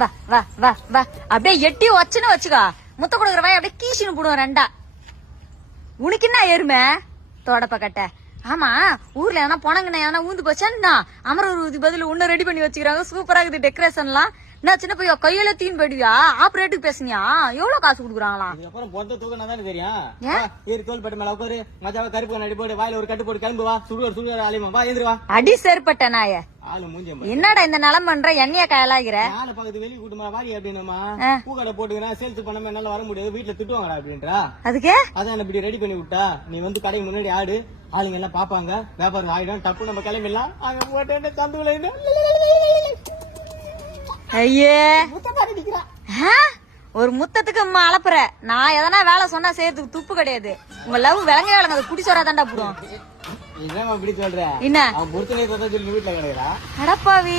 வா வா வா வா அப்படியே எட்டி வச்சுன்னு வச்சுக்கோ. முத்த கொடுக்குற வாய் அப்படியே கீசின்னு போடுவோம் ரெண்டா. உனக்கு என்ன எருமை தோடப்ப கட்ட. ஆமா ஊர்ல எதனா போனாங்கண்ணா எதனா ஊந்து போச்சா அமரூர் ஊதி பதில் ஒன்னும் ரெடி பண்ணி வச்சுக்கிறாங்க. சூப்பரா இருக்குது டெக்கரேஷன்லாம். நான் சின்ன பையன் கையில தீன் போயிடுவியா? ஆப்ரேட்டுக்கு பேசுனியா? எவ்வளவு காசு கொடுக்குறாங்களா? அப்புறம் பொறுத்த தூக்கம் தானே தெரியும். தோல்பட்ட மேல உட்காரு மஜாவா கருப்பு நடி போடு வாயில ஒரு கட்டு போட்டு கிளம்பு வா. சுடுவார் அழிமா வா எந்திரி வா. அடி சேர்ப்பட்ட நாய ஆளு மூஞ்சி என்னடா இந்த நிலம் பண்ற எண்ணெய காயலாகிற. நாளை பக்கத்து வெளியே கூட்டுமா வாடி அப்படின்னுமா பூக்கடை போட்டுக்கிறேன் சேல்ஸ் பண்ணாம என்னால வர முடியாது வீட்டுல திட்டுவாங்களா அப்படின்றா. அதுக்கு அதான் இப்படி ரெடி பண்ணி விட்டா. நீ வந்து கடைக்கு முன்னாடி ஆடு ஆளுங்க எல்லாம் பாப்பாங்க வியாபாரம் ஆயிடும் டப்பு நம்ம கிளம்பிடலாம். அங்க போட்டு தந்துல ஐயே ஒரு முத்தத்துக்கு அம்மா அளப்புற. நான் எதனா வேலை சொன்னா செய்யறதுக்கு துப்பு கிடையாது. உங்க லவ் விளங்க விளங்க குடி சோறா தாண்டா போடும். என்ன அப்படி சொல்ற? என்ன அவன் பொறுத்த சொல்லி வீட்டுல கிடையாது அடப்பாவி.